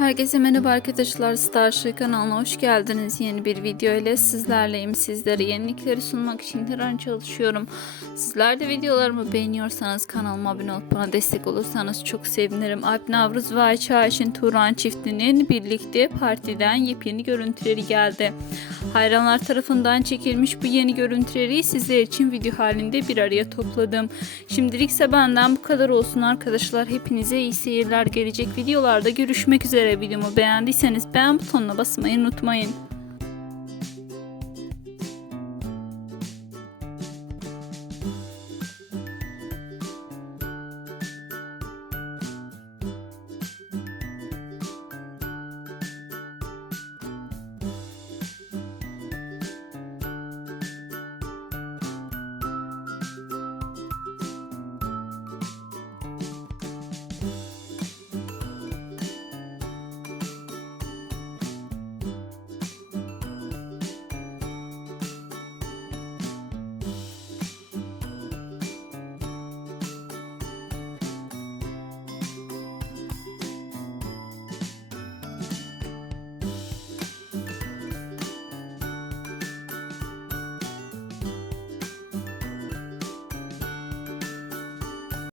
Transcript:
Herkese merhaba arkadaşlar Starship kanalına hoş geldiniz. Yeni bir video ile sizlerleyim. Sizlere yenilikleri sunmak için her an çalışıyorum. Sizler de videolarımı beğeniyorsanız kanalıma abone olup bana destek olursanız çok sevinirim. Alp Navruz ve Ayça Ayşin Turan çiftinin birlikte partiden yepyeni görüntüleri geldi. Hayranlar tarafından çekilmiş bu yeni görüntüleri sizler için video halinde bir araya topladım. Şimdilik ise benden bu kadar olsun arkadaşlar. Hepinize iyi seyirler gelecek videolarda görüşmek üzere. Videomu beğendiyseniz beğen butonuna basmayı unutmayın.